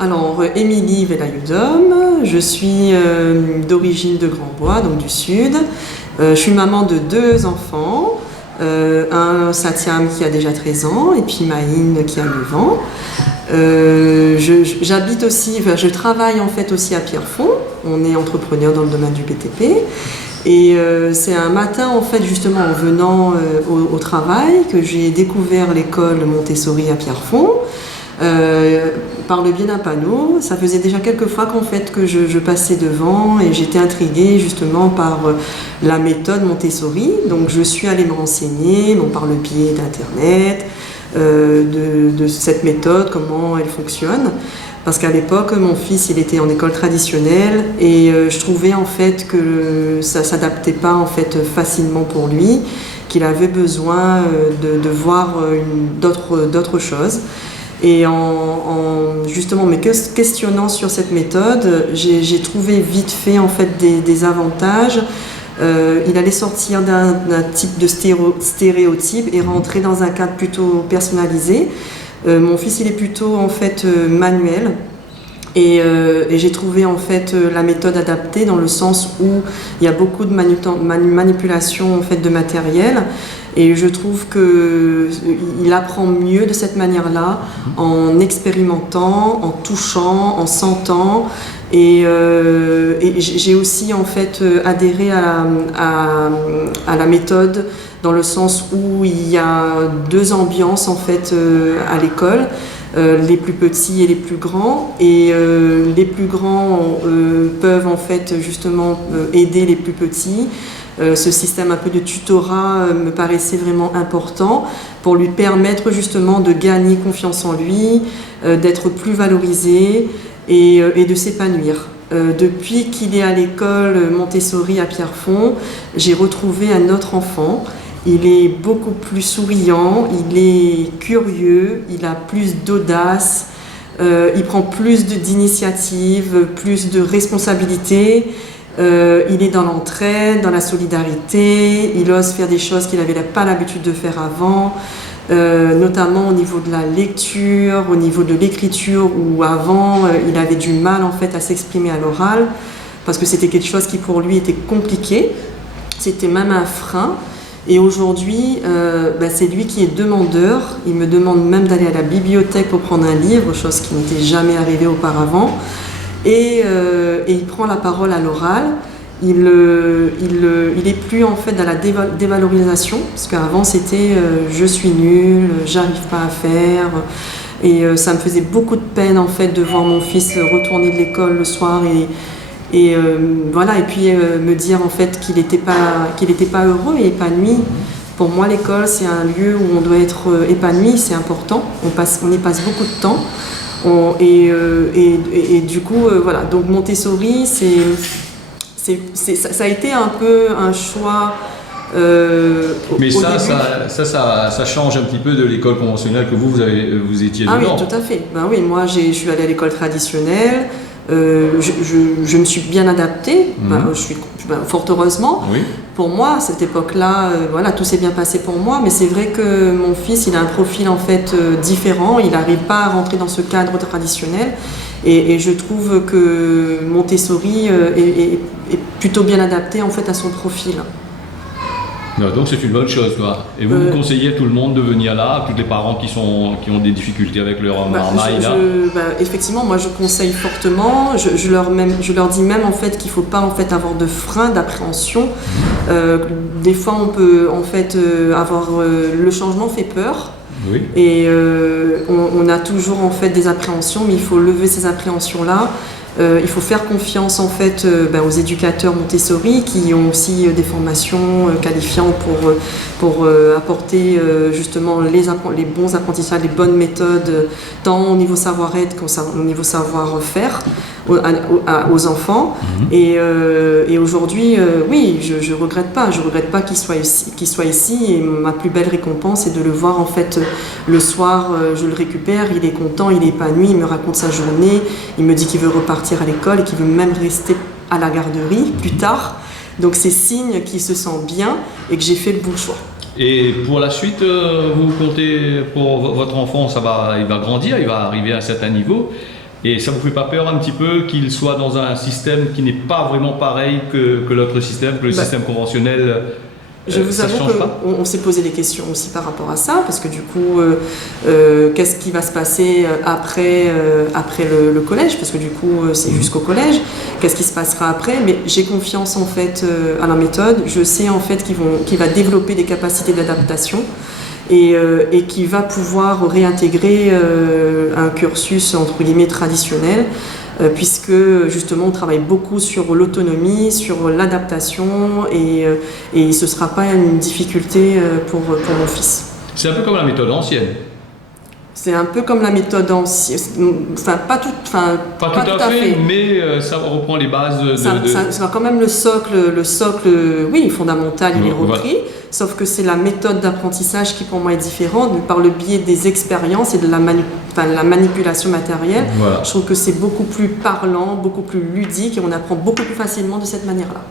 Alors, Émilie Velayudom, je suis d'origine de Grandbois, donc du sud. Je suis maman de 2 enfants, Satyam qui a déjà 13 ans et puis Maïn qui a 9 ans. J'habite aussi, je travaille en fait aussi à Pierrefonds. On est entrepreneur dans le domaine du BTP. Et c'est un matin en fait justement en venant au travail que j'ai découvert l'école Montessori à Pierrefonds. Par le biais d'un panneau. Ça faisait déjà quelques fois qu'en fait que je passais devant et j'étais intriguée justement par la méthode Montessori. Donc je suis allée me renseigner par le biais d'internet de cette méthode, comment elle fonctionne. Parce qu'à l'époque, mon fils, il était en école traditionnelle et je trouvais en fait que ça s'adaptait pas en fait facilement pour lui, qu'il avait besoin de voir d'autres choses. Et justement me questionnant sur cette méthode, j'ai trouvé vite fait en fait des avantages. Il allait sortir d'un type de stéréotype et rentrer dans un cadre plutôt personnalisé. Mon fils, il est plutôt en fait manuel. Et j'ai trouvé en fait la méthode adaptée dans le sens où il y a beaucoup de manipulation en fait de matériel. Et je trouve qu'il apprend mieux de cette manière-là, en expérimentant, en touchant, en sentant. Et j'ai aussi en fait adhéré à la méthode dans le sens où il y a 2 ambiances en fait à l'école. Les plus petits et les plus grands, et les plus grands peuvent en fait justement aider les plus petits. Ce système un peu de tutorat me paraissait vraiment important pour lui permettre justement de gagner confiance en lui, d'être plus valorisé et de s'épanouir. Depuis qu'il est à l'école Montessori à Pierrefonds, j'ai retrouvé un autre enfant. Il est beaucoup plus souriant, il est curieux, il a plus d'audace, il prend plus d'initiative, plus de responsabilités. Il est dans l'entraide, dans la solidarité, il ose faire des choses qu'il n'avait pas l'habitude de faire avant, notamment au niveau de la lecture, au niveau de l'écriture, où avant il avait du mal en fait à s'exprimer à l'oral, parce que c'était quelque chose qui pour lui était compliqué, c'était même un frein. Et aujourd'hui, c'est lui qui est demandeur. Il me demande même d'aller à la bibliothèque pour prendre un livre, chose qui n'était jamais arrivée auparavant. Et il prend la parole à l'oral. Il est plus en fait dans la dévalorisation, parce qu'avant c'était je suis nul, j'arrive pas à faire. Et ça me faisait beaucoup de peine en fait de voir mon fils retourner de l'école le soir et voilà, et puis me dire en fait qu'il n'était pas heureux et épanoui. Pour moi, l'école, c'est un lieu où on doit être épanoui, c'est important. On y passe beaucoup de temps. Et du coup, voilà. Donc Montessori, ça a été un peu un choix. Mais ça change un petit peu de l'école conventionnelle que vous étiez dedans. Ah oui, tout à fait. Ben oui, moi, je suis allée à l'école traditionnelle. Je me suis bien adaptée, fort heureusement. Oui. Pour moi, à cette époque-là, voilà, tout s'est bien passé pour moi, mais c'est vrai que mon fils, il a un profil en fait différent, il n'arrive pas à rentrer dans ce cadre traditionnel, et je trouve que Montessori est plutôt bien adapté en fait à son profil. Non, donc c'est une bonne chose, quoi. Et vous conseillez à tout le monde de venir là, tous les parents qui ont des difficultés avec leur maille là. Effectivement, moi je conseille fortement. Je leur dis même en fait qu'il ne faut pas en fait avoir de frein, d'appréhension. Des fois, on peut en fait avoir le changement fait peur. Oui. Et on a toujours en fait des appréhensions, mais il faut lever ces appréhensions là. Il faut faire confiance en fait aux éducateurs Montessori qui ont aussi des formations qualifiantes pour apporter justement les bons apprentissages, les bonnes méthodes tant au niveau savoir-être qu'au niveau savoir-faire aux enfants. Et aujourd'hui, oui, je regrette pas qu'il soit ici, et ma plus belle récompense est de le voir en fait le soir, je le récupère, il est content, il est épanoui, il me raconte sa journée, il me dit qu'il veut repartir à l'école et qu'il veut même rester à la garderie plus tard. Donc c'est signe qu'il se sent bien et que j'ai fait le bon choix. Et pour la suite, vous comptez pour votre enfant, il va grandir, il va arriver à un certain niveau. Et ça vous fait pas peur un petit peu qu'il soit dans un système qui n'est pas vraiment pareil que l'autre système, que le système conventionnel? Je vous avoue qu'on s'est posé des questions aussi par rapport à ça, parce que du coup, qu'est-ce qui va se passer après le collège, parce que du coup, c'est jusqu'au collège. Qu'est-ce qui se passera après? Mais j'ai confiance en fait à la méthode. Je sais en fait qu'il va développer des capacités d'adaptation et qui va pouvoir réintégrer un cursus entre guillemets traditionnel. Puisque justement on travaille beaucoup sur l'autonomie, sur l'adaptation et ce ne sera pas une difficulté pour mon fils. C'est un peu comme la méthode ancienne. C'est un peu comme la méthode ancienne, pas tout à fait, mais ça reprend les bases ça sera quand même le socle, oui, fondamental, il est repris, voilà. Sauf que c'est la méthode d'apprentissage qui pour moi est différente, par le biais des expériences et de la manipulation matérielle. Voilà. Je trouve que c'est beaucoup plus parlant, beaucoup plus ludique et on apprend beaucoup plus facilement de cette manière-là.